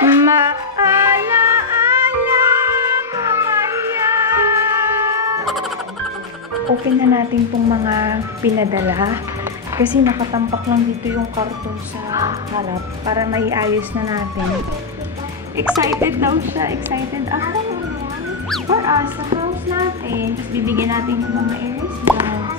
Maalaala ko kaya. Open na natin pong mga pinadala. Kasi nakatampak lang dito yung karton sa harap para maiayos na natin. Excited daw siya. Excited ako. For us, sa house natin. Tapos bibigyan natin yung mga airs bags.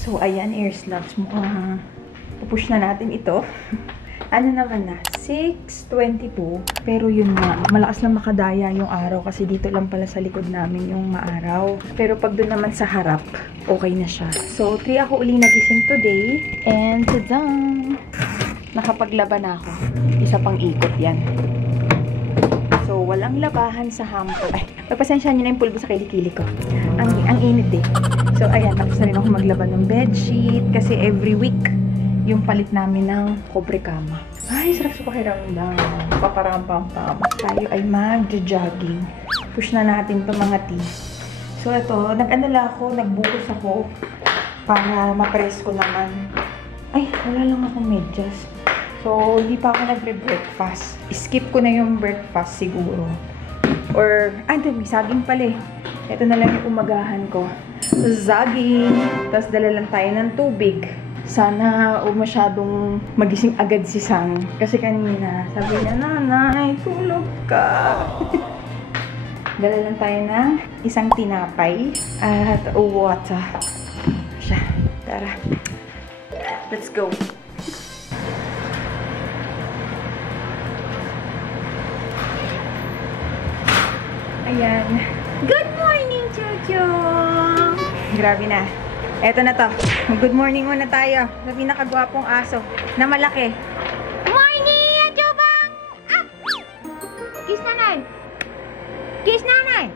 So, ayan, Airsloves. Mukhang pupush na natin ito. Ano naman na? 6:22. Pero yun nga, malakas lang makadaya yung araw kasi dito lang pala sa likod namin yung maaraw. Pero pag doon naman sa harap, okay na siya. So, 3 ako uling nagising today. And, tadang! Nakapaglaban na ako. Isa pang ikot yan. So, walang labahan sa hamper. Ay, pagpasensya nyo na yung pulbo sa kilikili ko. Ang init eh. So, ayan, tapos na rin ako maglaban ng bedsheet. Kasi every week, yung palit namin ng kobre kama. Ay, sarap sa pakiramdam. Paparampam-pam. Tayo ay mag-jogging. Push na natin itong mga tea. So, ito, nag-anala ako, nagbukas ako para ma-press ko naman. Ay, wala lang akong medyas. So, hindi pa ako nagre-breakfast. Skip ko na yung breakfast siguro. Or, may saging pala eh. Ito na lang yung umagahan ko. Saging. Tapos dala lang tayo ng tubig. Sana o masyadong magising agad si Sang. Kasi kanina, sabi niya, nanay, tulog ka. Dala lang tayo ng isang tinapay at water. Siya. Tara. Let's go. Ayan. Good morning, Jojo! Grabe na. Eto na to. Good morning muna tayo sa pinakagwapong aso na malaki. Morning, Jobang! Ah! Kiss nanay! Kiss nanay!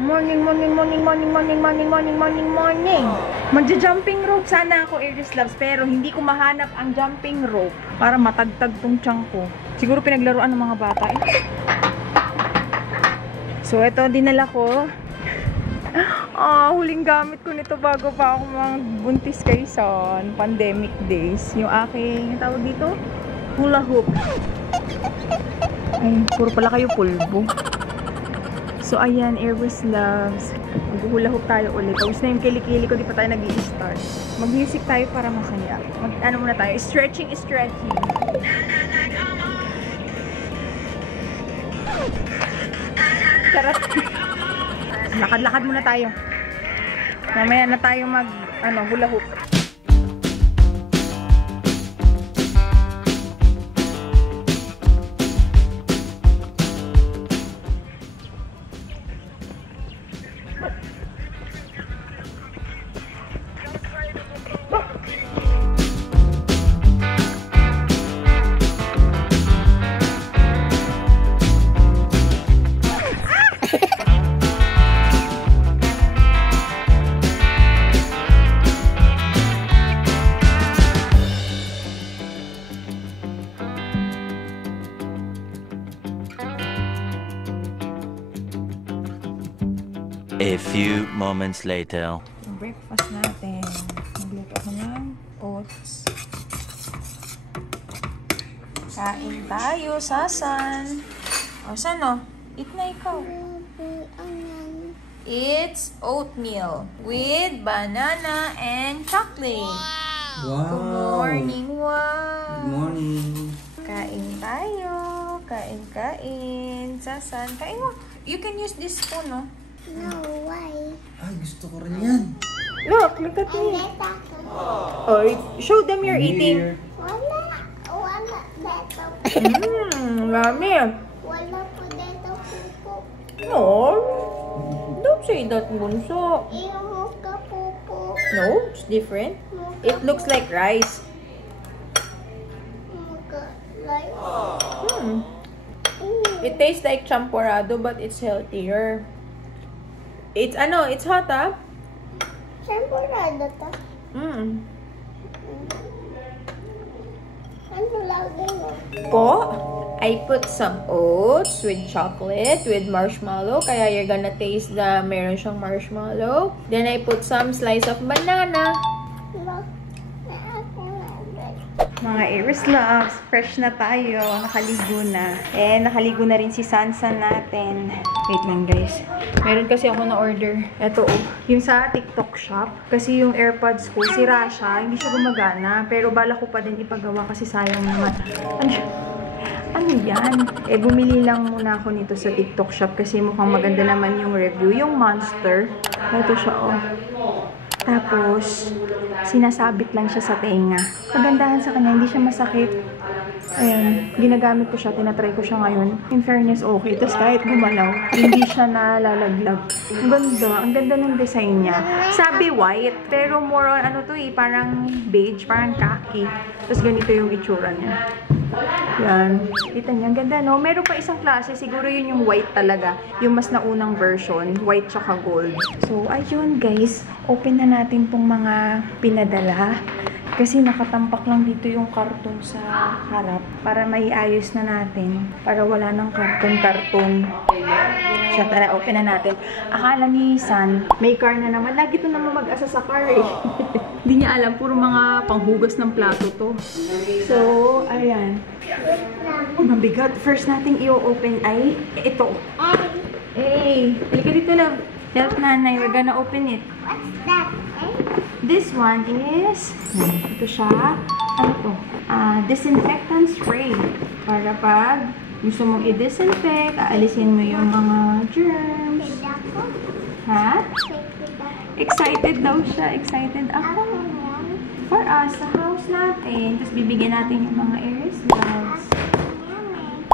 Morning, morning, morning, morning, morning, morning, morning, morning, morning. Magja-jumping rope sana ako, Airsloves, pero hindi ko mahanap ang jumping rope para matagtag tong tiyan ko. Siguro pinaglaruan ng mga bata. So, ito, dinala ko. Huling gamit ko nito bago pa ako buntis kay Son. Pandemic days. Yung aking, tawag dito? Hula hoop. Ay, puro pala kayo pulbo. So, ayan, Airsloves. Mag-hula hoop tayo ulit. Tapos na yung kilikili ko, di pa tayo nag-i-start. Mag-music tayo para masaya. Ano muna tayo? Stretching. Charot. Lakad-lakad muna tayo. Mamaya na tayo hula hoop. A few moments later. Breakfast natin. Magluto ako ng oats. Kain tayo, Sasan. O, saan? Eat na ikaw. It's oatmeal with banana and chocolate. Wow! Good morning, Good morning! Kain tayo. Kain. Sasan, kain mo. You can use this spoon, no? No, why? Ay, gusto ko rin yan. Look at me. Oh, show them you're eating. Wala dito. Lami. Wala po dito pupo. No. Don't say that, bunso. Yung mukha pupo. No, it's different. It looks like rice. Mukha like. It tastes like champorado, but it's healthier. It's hot, ah? Champorado to. Ano lagi mo? Po, I put some oats with chocolate, with marshmallow. Kaya you're gonna taste the meron siyang marshmallow. Then I put some slice of banana. Mga Iris Loves, fresh na tayo. Nakaligo na. Nakaligo na rin si Sansan natin. Wait lang guys. Meron kasi ako na-order. Ito yung sa TikTok shop. Kasi yung AirPods ko, sira siya. Hindi siya gumagana. Pero bala ko pa din ipagawa kasi sayang naman. Ano yan? Bumili lang muna ako nito sa TikTok shop kasi mukhang maganda naman yung review. Yung Monster. Ito siya Tapos, sinasabit lang siya sa tenga. Kagandahan sa kanya, hindi siya masakit. Ayan, ginagamit ko siya, tinatry ko siya ngayon. In fairness, okay. Tapos kahit gumalaw, hindi siya nalalaglag. Ang ganda ng design niya. Sabi white, pero more on parang beige, parang khaki. Tapos ganito yung itsura niya. Yan. Kita niyo, ang ganda, no? Meron pa isang klase, siguro yun yung white talaga. Yung mas naunang version, white tsaka gold. So, ayun guys, open na natin tong mga pinadala. Kasi nakatampak lang dito yung karton sa harap para maiayos na natin. Para wala ng karton-karton. Siya, tara, open na natin. Akala ni San, may car na naman. Lagi to naman mag-asa sa car Hindi niya alam, puro mga panghugas ng plato to. So, ayan. Mabigat. First nating i-open ay ito. Hey, halika dito lang. Help nanay, we're gonna open it. What's that? This one is, ito siya, ano to? Disinfectant spray. Para pag gusto mong i-disinfect, aalisin mo yung mga germs. Ha? Excited daw siya. Excited ako. For us, sa house natin. Tapos bibigyan natin yung mga Iris Loves.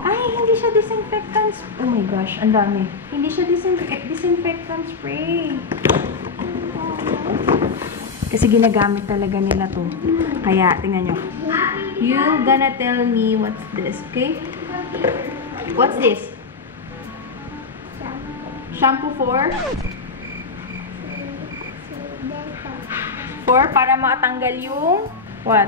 Ay, hindi siya disinfectant. Oh my gosh, ang dami. Hindi siya disinfectant spray. Kasi ginagamit talaga nila to. Kaya, tingnan nyo. You gonna tell me what's this, okay? What's this? Shampoo for? For para matanggal yung what?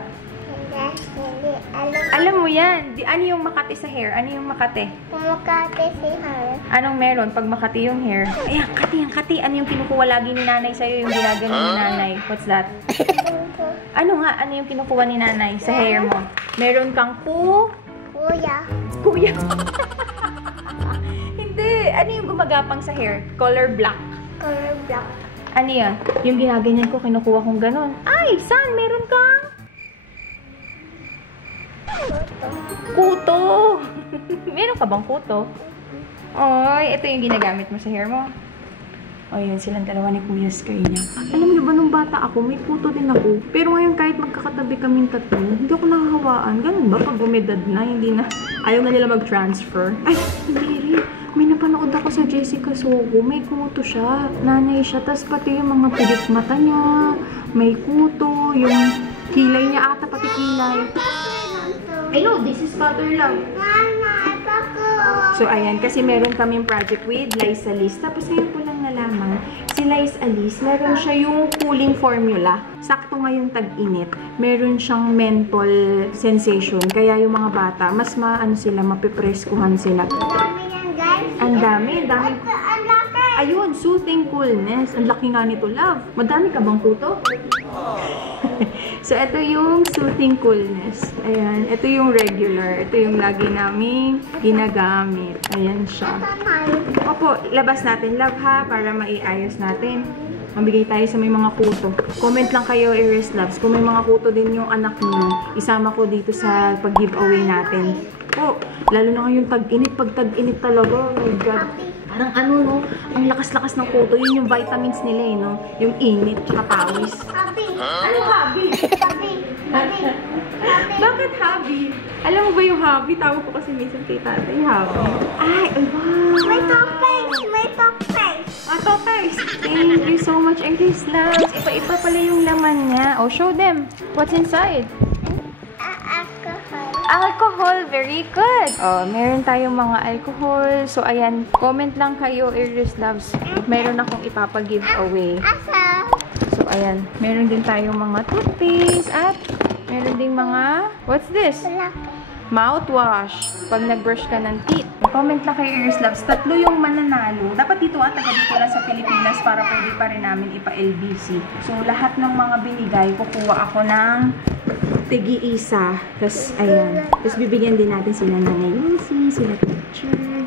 Alam mo yan. Ano yung Makati sa hair? Ano yung Makati? Makati si hair. Anong meron pag Makati yung hair? Ay, ang kati. Ano yung kinukuha lagi ni nanay sa'yo? Yung ginagano ni nanay? What's that? Ano nga? Ano yung kinukuha ni nanay sa hair mo? Meron kang Kuya. Hindi. Ano yung gumagapang sa hair? Color black. Color black. Ano yan? Yung ginaganyan ko, kinukuha kong ganon. Ay, San, meron kang kuto. Meron ka bang kuto? Oy, ito yung ginagamit mo sa hair mo. O yun, silang dalawa ni Kuya Sky niya. Alam niyo ba, nung bata ako, may kuto din ako. Pero ngayon, kahit magkakatabi kaming tatlo, hindi ako nakahawaan. Ganun ba? Pag umedad na, hindi na, ayaw na nila mag-transfer. Ay, hindi rin. May napanood ako sa Jessica Soho. May kuto siya. Nanay siya. Tapos pati yung mga pilik mata niya. May kuto. Yung kilay niya ata, pati kilay. I know, this is Butter Love. So, ayan. Kasi meron kaming project with Liza Liz. Tapos ngayon ko lang nalaman, si Liza Liz, meron siya yung cooling formula. Sakto ngayong tag-init. Meron siyang menthol sensation. Kaya yung mga bata, mas mapipreskuhan sila. Ang dami. Ayun, soothing coolness. Ang laki nga nito, Love. Madami ka bang kuto? So, ito yung soothing coolness. Ayan. Ito yung regular. Ito yung lagi namin ginagamit. Ayan siya. Opo, labas natin, Love, ha? Para maiayos natin. Mabigay tayo sa may mga kuto. Comment lang kayo, Iris Loves. Kung may mga kuto din yung anak niyo, isama ko dito sa pag-giveaway natin. Po, lalo na ngayong tag-init. Pag tag-init talaga, oh my God. Parang no? Ang lakas-lakas ng kuto. Yun yung vitamins nila, no? Yung init, tsaka pawis. Ano hobby? Bakit hobby? Alam mo ba yung hobby? Tawag ko kasi minsan kay tatay, hobby. Ay, wow! May toothpaste. Toothpaste! Thank you so much, Iris Loves. Iba-iba pala yung laman niya. Oh, show them. What's inside? Alcohol. Very good. Oh, meron tayong mga alcohol. So, ayan. Comment lang kayo, Iris Loves. Meron akong ipapag-giveaway. So, ayan. Meron din tayong mga toothpaste at meron din mga, what's this? Black. Mouthwash. Pag nag-brush ka ng teeth. Comment na kay Ears Loves. 3 yung mananalo. Dapat dito taga dito lang sa Pilipinas para pwede pa rin namin ipa-LBC. So, lahat ng mga binigay, kukuha ako ng tigi-isa. Tapos, ayan. Tapos, bibigyan din natin sila ng Lucy, sila teacher.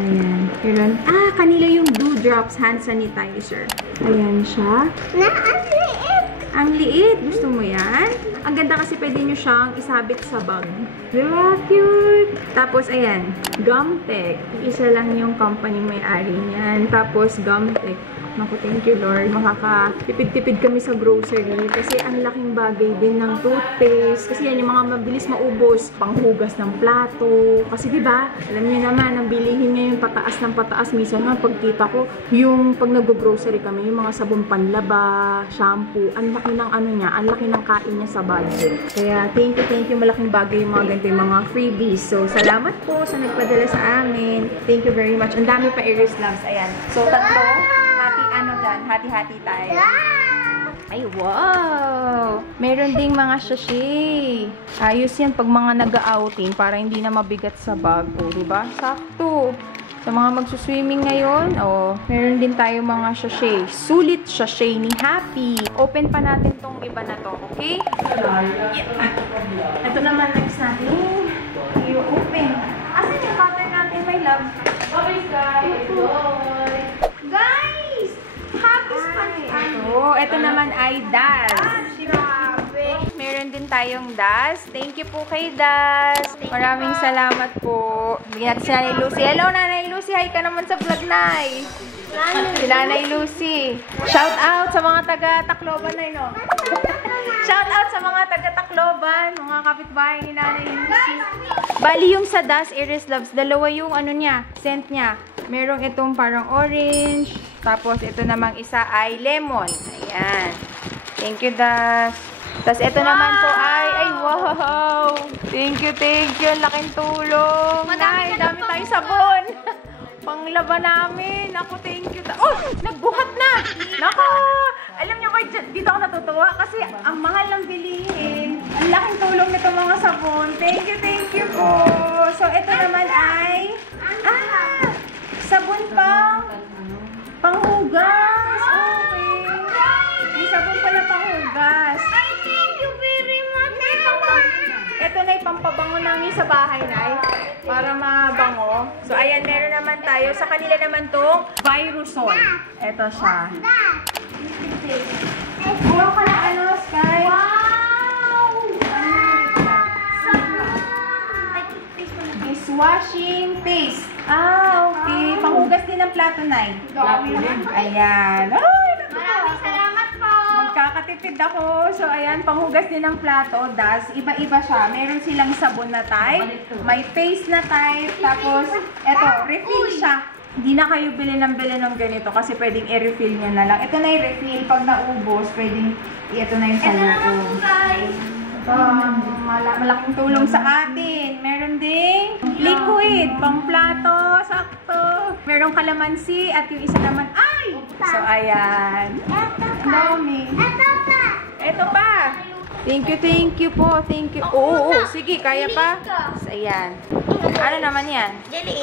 Ayan. Pero, kanila yung Dewdrops hand sanitizer. Ayan siya. Ang liit. Ang liit. Gusto mo yan? Ang ganda kasi pwede nyo siyang isabit sa bag. Diba? Cute! Tapos, ayan. Gumtech. Isa lang yung company may-ari niyan. Tapos, Gumtech. Naku, thank you, Lord. Makakatipid-tipid kami sa grocery. Kasi ang laking bagay din ng toothpaste. Kasi yan, yung mga mabilis maubos. Panghugas ng plato. Kasi diba, alam niyo naman, ang bilihin niya yung pataas ng pataas. Minsan nga, pagkita ko, yung pag nag-grocery kami, yung mga sabon panlaba, shampoo, ang laki ng ano niya, ang laki ng kain niya sa budget. Kaya, thank you. Malaking bagay yung mga ganito, yung mga freebies. So, salamat po sa nagpadala sa amin. Thank you very much. Ang dami pa Ears Loves. Ayan. So, 3. Hati-hati tayo. Ay, wow! Meron ding mga sachet. Ayos yan pag mga nag-outing para hindi na mabigat sa bag. O, diba? Sakto. Sa mga magsuswimming ngayon, meron din tayo mga sachet. Sulit sachet ni Happy. Open pa natin tong iba na to, okay? Yeah. Ito naman next natin. I-open. Asan yung pattern natin, my love? Guys! Happy Spanish! Ito naman ay Das. Meron din tayong Das. Thank you po kay Das. Maraming salamat po. Bigyan natin si Nanay Lucy. Hello, Nanay Lucy. Hi ka naman sa vlog, Nay. Si Nanay Lucy. Shout out sa mga taga-Tacloban, Nay, no? Shout out sa mga taga-Tacloban, mga kapitbahay ni Nanay Lucy. Bali yung sa Das Ears Loves, dalawa yung ano niya, scent niya. Merong itong parang orange. Tapos ito namang isa ay lemon. Ayan. Thank you, Das. Tapos ito naman po ay wow! Thank you. Ang laking tulong. Nay, dami tayong sabon. Panglaba namin. Ako, thank you. Oh! Nagbuhat na! Nako! Alam niyo ko, dito ako natutuwa kasi ang mahal ng bilihin. Ang laking tulong nito mga sabon. Thank you po. So, ito naman ay sabon panghugas. Okay. May sabon pala panghugas. Thank you very much. Ito na yung pampabango namin sa bahay, Nay. Para mabango. So, ayan, meron naman tayo. Sa kanila naman tong Virusol. Ito siya. Kuha ka na ano, Sky? Wow! Dishwashing paste. Okay. Panghugas din ng plato, Nay. Ayan. Ay, Maraming salamat po. magkakatipid ako. So, ayan, panghugas din ng plato. Das, iba-iba siya. Meron silang sabon na type. May paste na type. Tapos, eto, refill siya. Hindi na kayo bili ng ganito kasi pwedeng i-refill nyo na lang. Ito na yung refill. Pag naubos, pwedeng ito na yung sa loob. Guys. Malaking tulong sa atin. Meron ding liquid, pang plato, sakto. Merong kalamansi at yung isa naman ay! So, ayan. Ang dami. Ito pa. Thank you po. Thank you. Oo, sige, kaya pa. So, ayan. Ano naman yan? Jelly.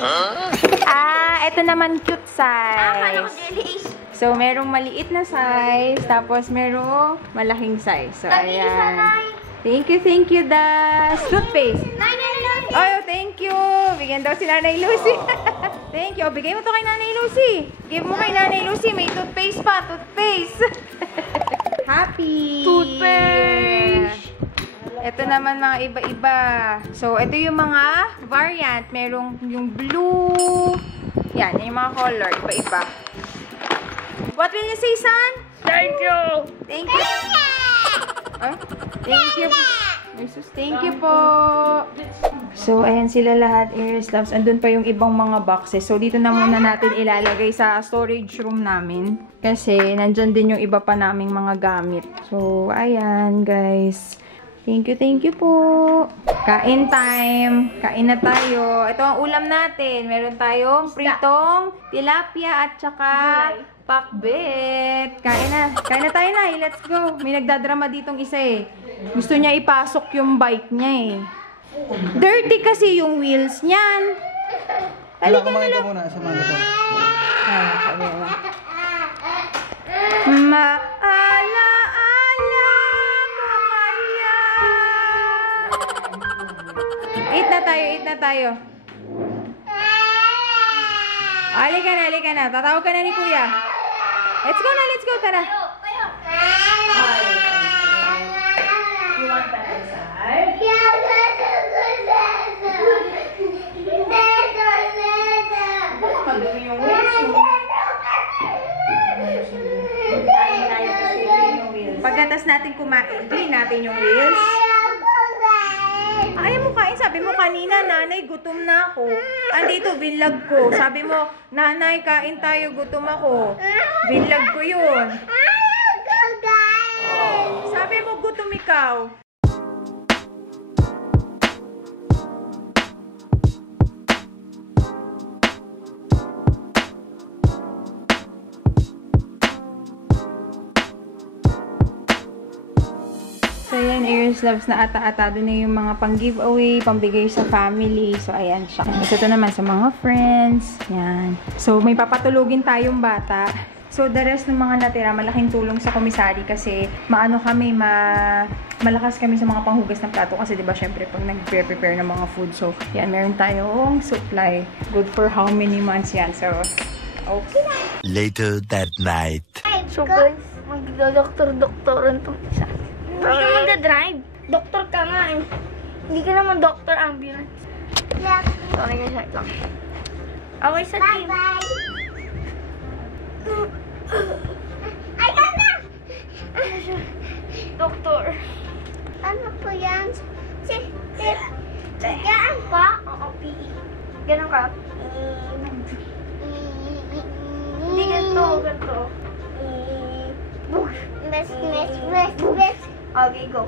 Ito naman cute size. Jelly. So, merong maliit na size, tapos merong malaking size. So, ayan. Thank you, Das. Toothpaste. Oh, thank you. Bigyan daw si Nanay Lucy. Thank you. Bigay mo to kay Nanay Lucy. Give mo kay Nanay Lucy. May toothpaste pa. Toothpaste. Happy. Toothpaste. Ito naman mga iba-iba. So, ito yung mga variant. Merong yung blue. Yan, yung mga color. Iba-iba. What will you say, son? Thank you. Thank you. Thank you. Jesus, thank you po. So, ayan sila lahat, Ears Loves. Andun pa yung ibang mga boxes. So, dito na muna natin ilalagay sa storage room namin. Kasi, nandyan din yung iba pa naming mga gamit. So, ayan, guys. Thank you po. Kain time. Kain na tayo. Ito ang ulam natin. Meron tayong pritong tilapia at saka pakbet. Kain na. Kain na tayo na. Let's go. May nagdadrama ditong isa eh. Gusto niya ipasok yung bike niya eh. Dirty kasi yung wheels niyan. Halika na lang. muna sa mga ito. Maalaala mo kaya. Eat na tayo. Halika na. Tatawag ka na ni Kuya. Let's go, tara. You want that inside? Madumi yung wheels mo. Pagkatas natin kumain, clean natin yung wheels. Ayaw mo kain. Sabi mo kanina, nanay, gutom na ako. Andito, vlog ko. Sabi mo, nanay, kain tayo, gutom ako. Vlog ko yun. Sabi mo, gutom ikaw. So, ayan, Aries Loves na ata-atado na yung mga pang-giveaway, pambigay sa family. So, ayan siya. Ito naman sa mga friends. Yan. So, may papatulugin tayong bata. So, the rest ng mga natira, malaking tulong sa komisari kasi malakas kami sa mga panghugas ng plato kasi 'di ba syempre pag nag-prepare ng mga food. So, yan, meron tayong supply. Good for how many months yan. So, okay na. Later that night. So guys, magdodoktor-doktoran tong isa. Hindi ka magdadrive. Doktor ka nga eh. Hindi ka naman doktor ambulance. Sorry guys, wait lang. Okay sa team. Bye-bye. Ay, na! Doktor. Ano po yan? Sigaan pa? Oo, PE. Ganun ka? Hindi ganito. Best. Okay, go.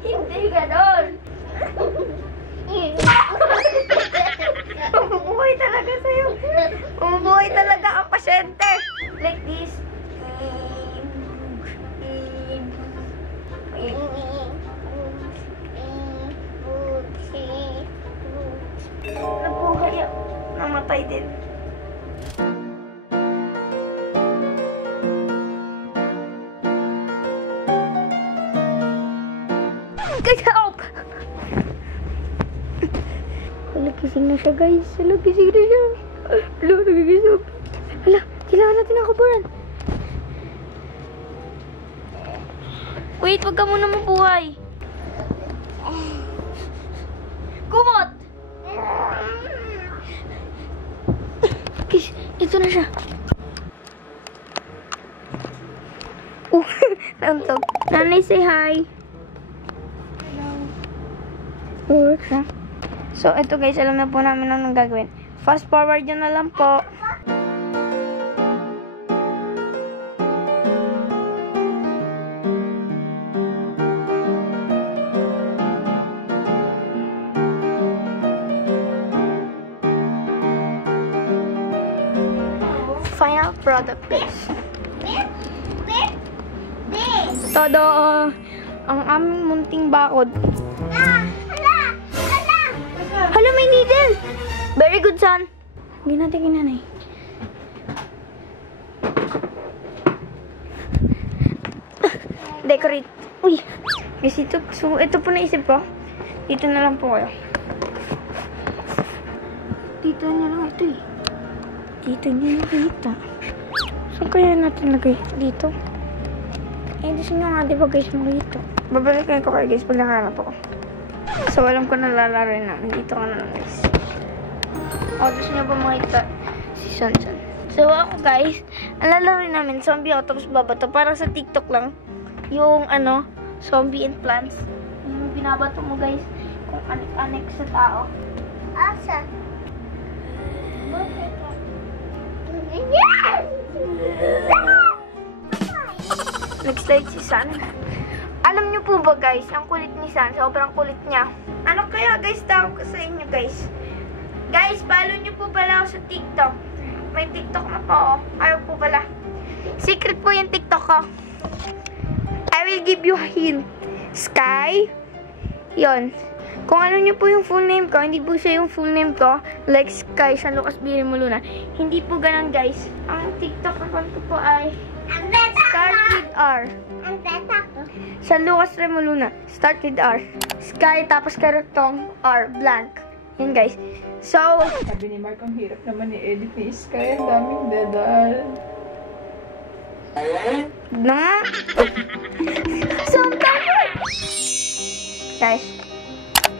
Hindi ganon. Umubuhay talaga sa'yo. Umubuhay talaga ang pasyente. Like this. Nabuhay yan. Namatay din. Get help! Gising na siya, guys. Gising na siya. Nagigisog. Kailangan natin ng kaburan. Wait, wag ka muna mabuhay. Kumot! Guys, ito na siya. Nauntog. Nanay, say hi. Work siya. So, ito guys, alam na po namin ang gagawin. Fast forward nyo na lang po. Final product guys. Todo ang aming munting bakod. Hala, may needle! Very good, son. Hindi natin kinanay. Decorate. Uy! Guys, ito po naisip ko. Dito na lang po kayo. Dito na lang ito eh. Dito niya nakita. Saan kaya natin lagay? Dito? Eh, gusto nyo nga diba guys makita. Babalikan ko kayo guys pag nakahanap ako. So, alam ko na lalaroin namin. Dito ka na lang, guys. O, gusto nyo ba makita si Sonson? So, ako, guys, ang lalaroin namin, zombie ako, tapos babato. Para sa TikTok lang, yung, zombie and plants. Yung binabato mo, guys, kung anik-anik sa tao. Asa? Bakit? 1, 2, 3, Nag-slide si San. Alam niyo po ba guys, ang kulit ni San, sobrang kulit niya. Ano kaya guys tawag ko sa inyo guys? Guys, follow niyo po pala ako sa TikTok. May TikTok na po oh. Ayaw po pala. Secret po yung TikTok ko. I will give you a hint. Sky. Yon. Kung ano niyo po yung full name ko, hindi po siya yung full name ko. Like Sky, San Lucas B. Remoluna. Hindi po ganun guys. Ang TikTok account ko po ay Start with R. San Lucas Remoluna. Start with R. Sky, tapos karatong R. Blank. Yun guys. So, Sabi ni Mark, ang hirap naman ni edit ni Sky. Ang daming dadal. na. So, guys,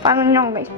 paano nyo guys?